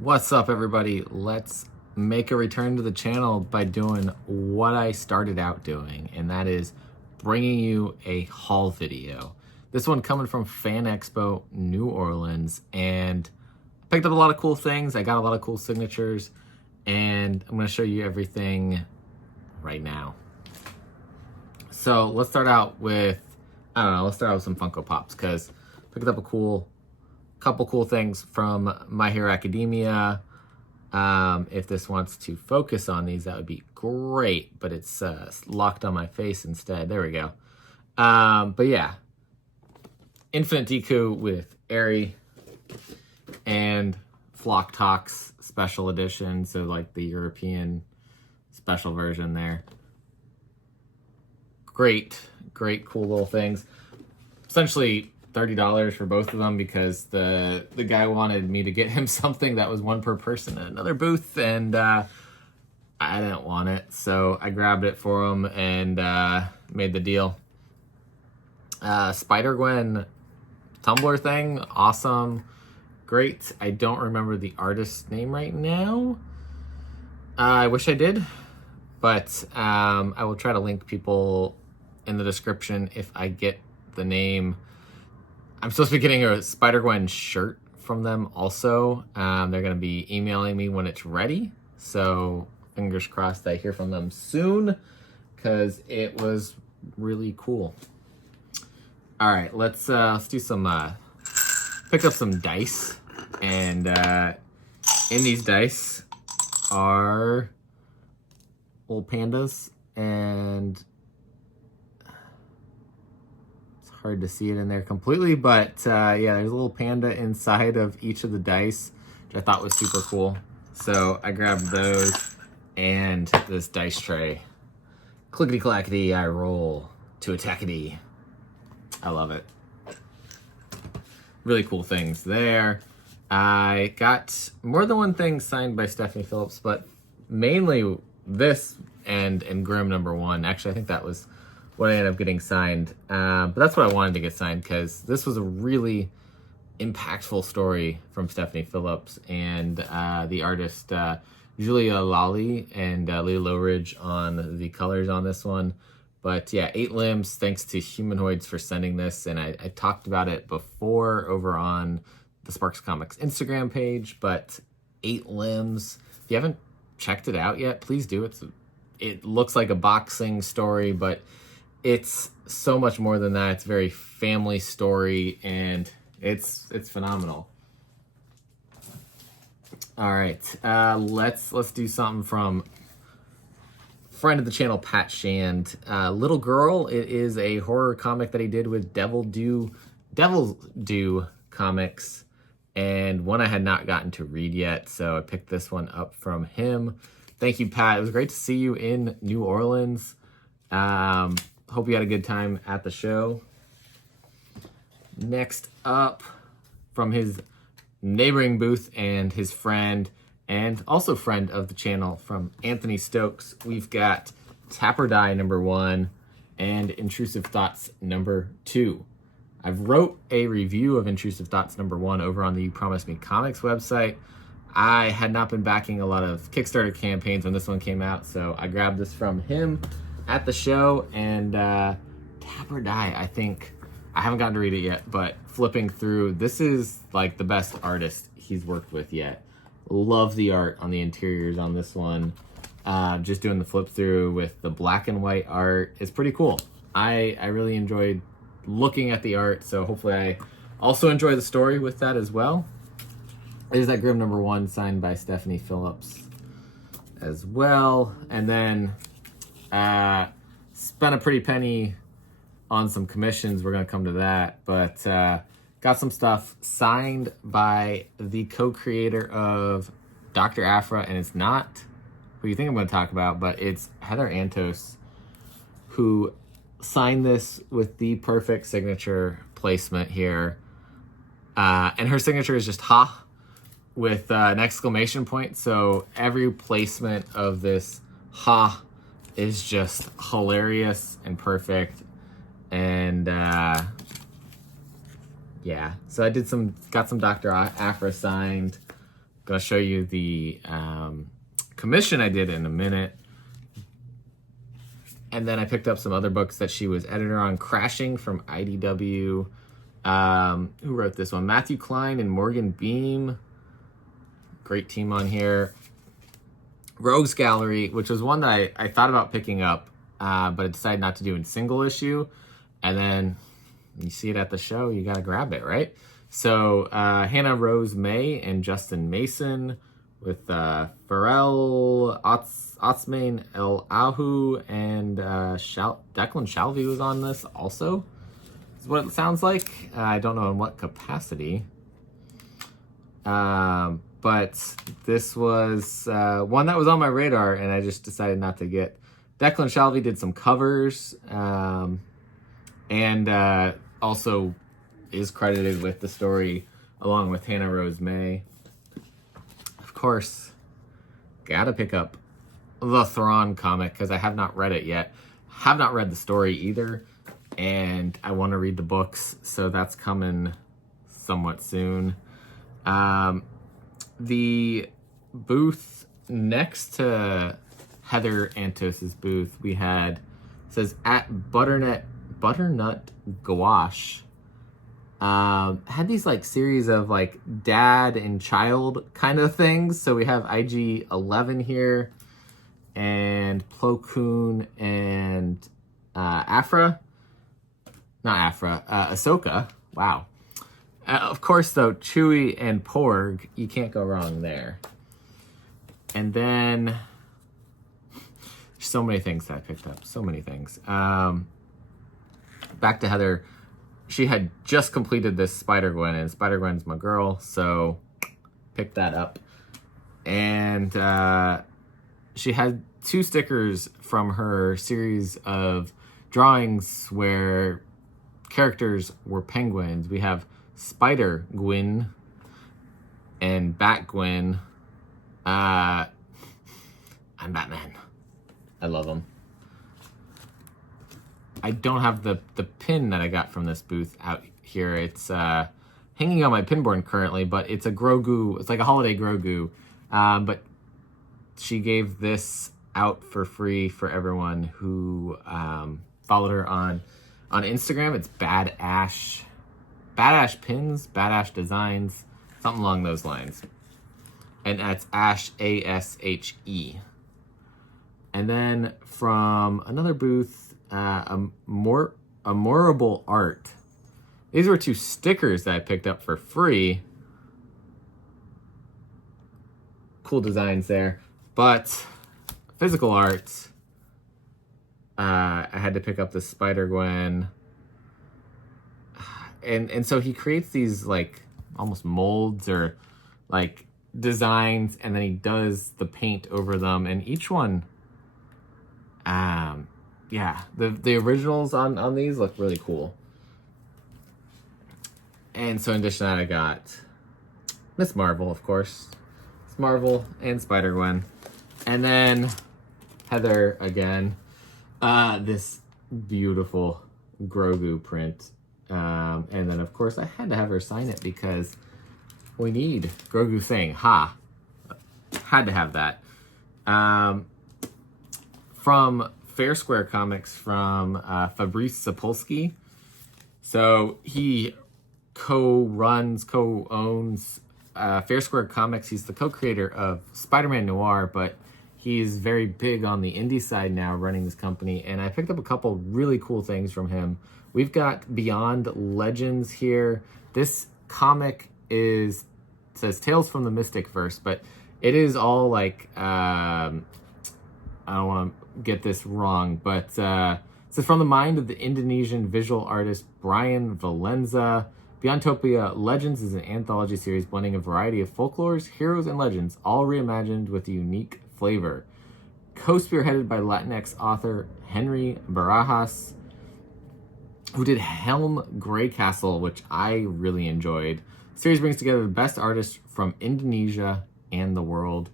What's up, everybody? Let's make a return to the channel by doing what I started out doing, and that is bringing you a haul video. This one coming from Fan Expo, New Orleans, and I picked up a lot of cool things. I got a lot of cool signatures, and I'm going to show you everything right now. So let's start out with, let's start out with some Funko Pops, because I picked up a couple cool things from My Hero Academia. If this wants to focus on these, that would be great, but it's locked on my face instead. There we go. But yeah, Infinite Deku with Airy and Flock Talks special edition, so like the European special version there. Great, cool little things. Essentially $30 for both of them because the guy wanted me to get him something that was one per person at another booth, and I didn't want it, so I grabbed it for him and made the deal. Spider-Gwen Tumblr thing, awesome, great. I don't remember the artist's name right now. I wish I did, but I will try to link people in the description if I get the name. I'm supposed to be getting a Spider-Gwen shirt from them also. They're going to be emailing me when it's ready. So fingers crossed I hear from them soon, because it was really cool. All right, let's do some, pick up some dice. And in these dice are little pandas, and hard to see it in there completely, but yeah, there's a little panda inside of each of the dice, which I thought was super cool. So I grabbed those and this dice tray. Clickety clackety, I roll to attackity. I love it. Really cool things there. I got more than one thing signed by Stephanie Phillips, but mainly this and Grimm #1. Actually, I think that was what I ended up getting signed. But that's what I wanted to get signed, because this was a really impactful story from Stephanie Phillips and the artist Julia Lally and Leah Lowridge on the colors on this one. But yeah, 8 limbs, thanks to Humanoids for sending this. And I talked about it before over on the Sparks Comics Instagram page, but 8 limbs. If you haven't checked it out yet, please do. It looks like a boxing story, but it's so much more than that. It's a very family story, and it's phenomenal. All right, let's do something from friend of the channel, Pat Shand. Little Girl. It is a horror comic that he did with Devil Do Comics, and one I had not gotten to read yet, so I picked this one up from him. Thank you, Pat. It was great to see you in New Orleans. Hope you had a good time at the show. Next up, from his neighboring booth and his friend, and also friend of the channel, from Anthony Stokes, we've got Tapper Die #1 and Intrusive Thoughts #2. I've wrote a review of Intrusive Thoughts #1 over on the You Promised Me Comics website. I had not been backing a lot of Kickstarter campaigns when this one came out, so I grabbed this from him at the show. And Tapper Die, I think, I haven't gotten to read it yet, but flipping through, this is like the best artist he's worked with yet. Love the art on the interiors on this one. Just doing the flip through with the black and white art is pretty cool. I really enjoyed looking at the art, so hopefully I also enjoy the story with that as well. There's that Grimm #1 signed by Stephanie Phillips as well. And then spent a pretty penny on some commissions. We're going to come to that. But got some stuff signed by the co-creator of Dr. Aphra, and it's not who you think I'm going to talk about, but it's Heather Antos, who signed this with the perfect signature placement here. And her signature is just ha with an exclamation point. So every placement of this ha is just hilarious and perfect. And yeah, so I got some Dr. Aphra signed. Gonna show you the commission I did in a minute. And then I picked up some other books that she was editor on. Crashing from IDW. Who wrote this one? Matthew Klein and Morgan Beam. Great team on here. Rogues Gallery, which was one that I thought about picking up, but I decided not to do in single issue. And then you see it at the show, you gotta grab it, right? So Hannah Rose May and Justin Mason with Pharrell Otsmain El Ahu and Declan Shalvey was on this also, is what it sounds like. I don't know in what capacity. But this was one that was on my radar, and I just decided not to get. Declan Shalvey did some covers, and also is credited with the story along with Hannah Rose May. Of course, gotta pick up the Thrawn comic because I have not read it yet. Have not read the story either, and I want to read the books, so that's coming somewhat soon. The booth next to Heather Antos's booth, we had, it says at Butternut Gouache. Had these like series of like dad and child kind of things. So we have IG-11 here and Plo Koon and Ahsoka. Wow. Of course, though, Chewie and Porg, you can't go wrong there. And then, so many things that I picked up. So many things. Back to Heather. She had just completed this Spider-Gwen, and Spider-Gwen's my girl, so picked that up. And she had 2 stickers from her series of drawings where characters were penguins. We have Spider-Gwen and Bat-Gwen. I'm Batman. I love them. I don't have the pin that I got from this booth out here. It's hanging on my pinboard currently, but it's a Grogu. It's like a holiday Grogu. But she gave this out for free for everyone who followed her on Instagram. It's Badash Pins, Badash Designs, something along those lines. And that's Ash, A-S-H-E. And then from another booth, Amorable Art. These were 2 stickers that I picked up for free. Cool designs there. But physical art, I had to pick up the Spider-Gwen. And so he creates these like almost molds or like designs, and then he does the paint over them, and each one, yeah, the originals on these look really cool. And so in addition to that, I got Miss Marvel, of course. Miss Marvel and Spider-Gwen. And then Heather again, this beautiful Grogu print. And then, of course, I had to have her sign it because we need Grogu thing. Had to have that. From Fair Square Comics, from Fabrice Sapolsky. So he co-owns Fair Square Comics. He's the co-creator of Spider-Man Noir, but he's very big on the indie side now, running this company. And I picked up a couple really cool things from him. We've got Beyond Legends here. This comic says Tales from the Mystic Verse, but it is all like, I don't want to get this wrong, but it says from the mind of the Indonesian visual artist Brian Valenza. Beyondtopia Legends is an anthology series blending a variety of folklores, heroes, and legends, all reimagined with a unique flavor. Co-spearheaded by Latinx author Henry Barajas, who did Helm Greycastle, which I really enjoyed. The series brings together the best artists from Indonesia and the world.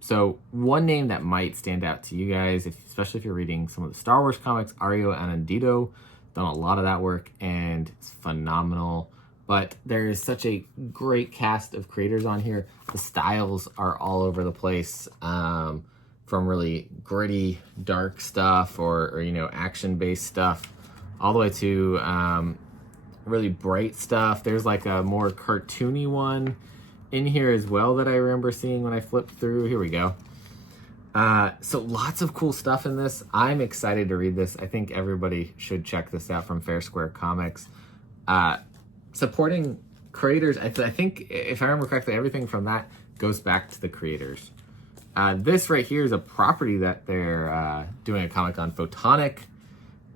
So one name that might stand out to you guys, especially if you're reading some of the Star Wars comics, Ario Anandito, done a lot of that work, and it's phenomenal. but there is such a great cast of creators on here. The styles are all over the place, from really gritty, dark stuff or you know, action-based stuff, all the way to really bright stuff. There's like a more cartoony one in here as well that I remember seeing when I flipped through. Here we go. So lots of cool stuff in this. I'm excited to read this. I think everybody should check this out from Fair Square Comics. Supporting creators, I think, if I remember correctly, everything from that goes back to the creators. This right here is a property that they're doing a comic on, Photonic.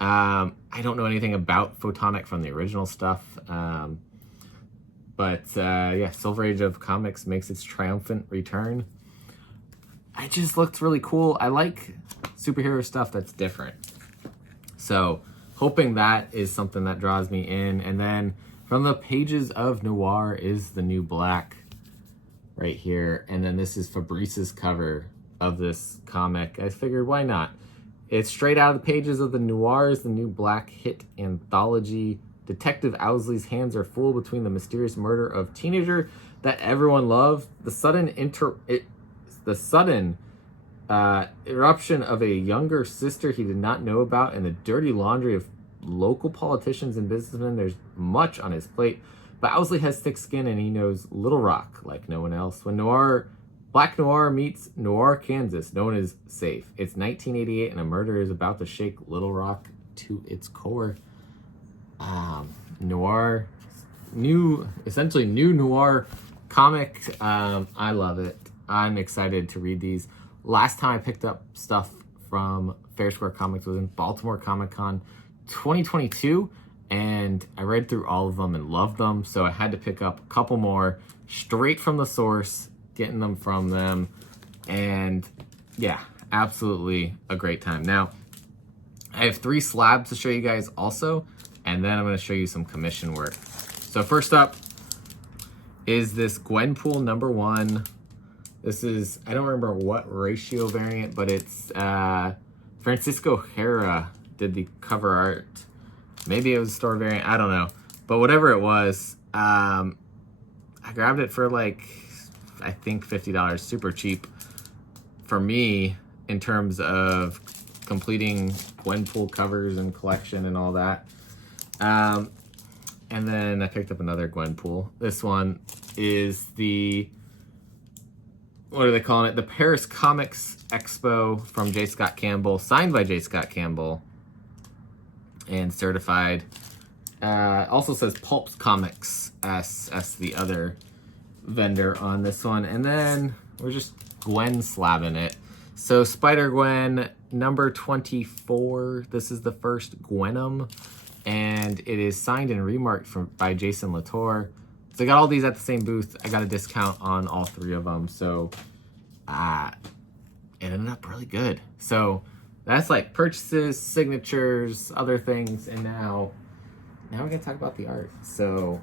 I don't know anything about Photonic from the original stuff. But yeah, Silver Age of Comics makes its triumphant return. It just looks really cool. I like superhero stuff that's different. So hoping that is something that draws me in. And then from the pages of Noir is the New Black right here. And then this is Fabrice's cover of this comic. I figured, why not? It's straight out of the pages of the Noir is the New Black hit anthology. Detective Owsley's hands are full between the mysterious murder of teenager that everyone loved, the sudden eruption of a younger sister he did not know about, and the dirty laundry of local politicians and businessmen. There's much on his plate, but Owsley has thick skin and he knows Little Rock like no one else. When Black Noir meets Noir, Kansas, no one is safe. It's 1988 and a murder is about to shake Little Rock to its core. Noir, essentially new Noir comic. I love it. I'm excited to read these. Last time I picked up stuff from Fair Square Comics was in Baltimore Comic Con 2022, and I read through all of them and loved them, so I had to pick up a couple more straight from the source, getting them from them, and yeah, absolutely a great time. Now, I have 3 slabs to show you guys also, and then I'm going to show you some commission work. So first up is this Gwenpool #1. This is, I don't remember what ratio variant, but it's Francisco Hera did the cover art. Maybe it was a store variant, I don't know. But whatever it was, I grabbed it for like, I think $50, super cheap for me in terms of completing Gwenpool covers and collection and all that. And then I picked up another Gwenpool. This one is the, what are they calling it? The Paris Comics Expo from J. Scott Campbell, signed by J. Scott Campbell and certified. Also says Pulp Comics as the other vendor on this one. And then we're just Gwen slabbing it. So Spider-Gwen #24. This is the first Gwenum, and it is signed and remarked by Jason Latour. So I got all these at the same booth. I got a discount on all 3 of them, so it ended up really good. So that's like purchases, signatures, other things, and now we're gonna talk about the art. So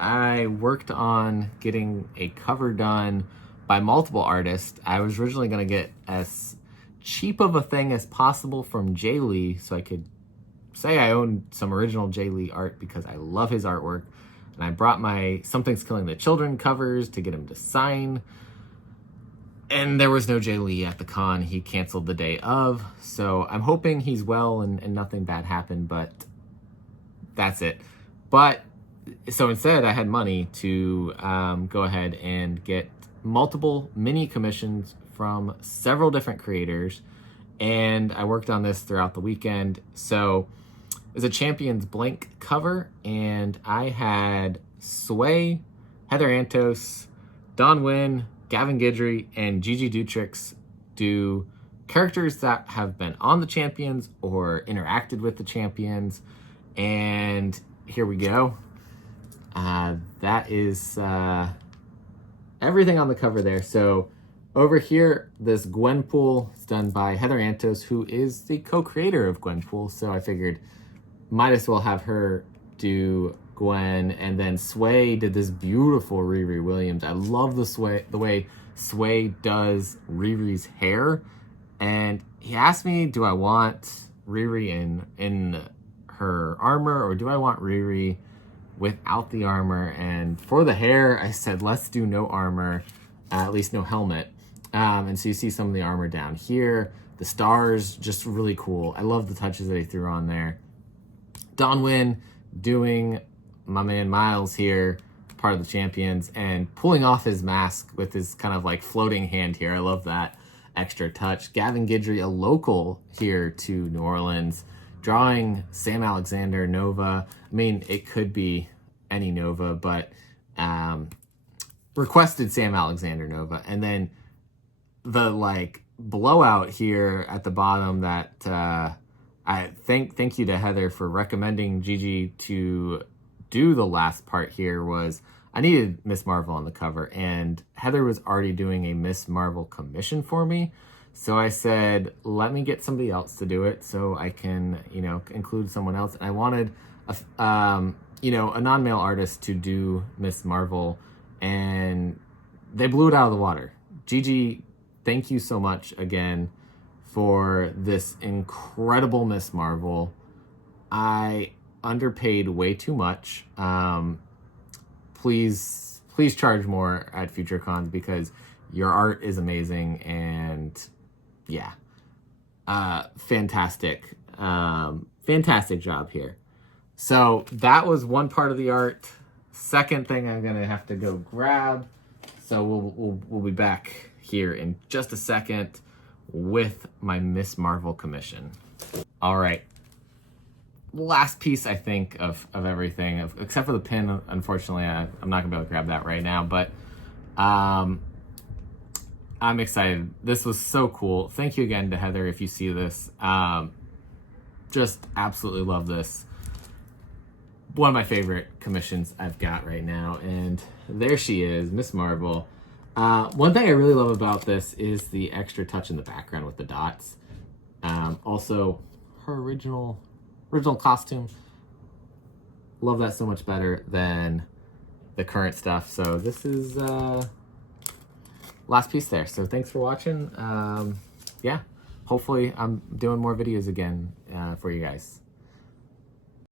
I worked on getting a cover done by multiple artists. I was originally gonna get as cheap of a thing as possible from Jay Lee, so I could say I owned some original Jay Lee art because I love his artwork. And I brought my Something's Killing the Children covers to get him to sign. And there was no Jay Lee at the con. He canceled the day of. So I'm hoping he's well and nothing bad happened, but that's it. But so instead I had money to go ahead and get multiple mini commissions from several different creators. And I worked on this throughout the weekend. So it's a Champions blank cover, and I had Sway, Heather Antos, Don Wynn, Gavin Guidry, and Gigi Dutrix do characters that have been on the Champions or interacted with the Champions. And here we go. That is everything on the cover there. So over here, this Gwenpool is done by Heather Antos, who is the co-creator of Gwenpool. So I figured might as well have her do Gwen. And then Sway did this beautiful Riri Williams. I love the way Sway does Riri's hair. And he asked me, do I want Riri in her armor, or do I want Riri without the armor. And for the hair, I said, let's do no armor, at least no helmet. And so you see some of the armor down here. The stars, just really cool. I love the touches that he threw on there. Donwin doing my man Miles here, part of the champions, and pulling off his mask with his kind of like floating hand here. I love that extra touch. Gavin Guidry, a local here to New Orleans, drawing Sam Alexander Nova. I mean, it could be any Nova, but requested Sam Alexander Nova. And then the like blowout here at the bottom that I thank you to Heather for recommending Gigi to do the last part here was I needed Miss Marvel on the cover, and Heather was already doing a Miss Marvel commission for me. So I said, let me get somebody else to do it so I can, you know, include someone else. And I wanted a, you know, a non-male artist to do Miss Marvel, and they blew it out of the water. Gigi, thank you so much again for this incredible Miss Marvel. I underpaid way too much. Please charge more at future cons because your art is amazing, and yeah, fantastic job here. So that was one part of the art. Second thing I'm gonna have to go grab. So we'll be back here in just a second with my Miss Marvel commission. All right. Last piece, I think, of everything, except for the pin. Unfortunately, I'm not gonna be able to grab that right now, but I'm excited. This was so cool. Thank you again to Heather if you see this. Just absolutely love this. One of my favorite commissions I've got right now, and there she is, Miss Marvel. One thing I really love about this is the extra touch in the background with the dots. Also, her original costume. Love that so much better than the current stuff. So this is last piece there. So thanks for watching. Yeah, hopefully I'm doing more videos again for you guys.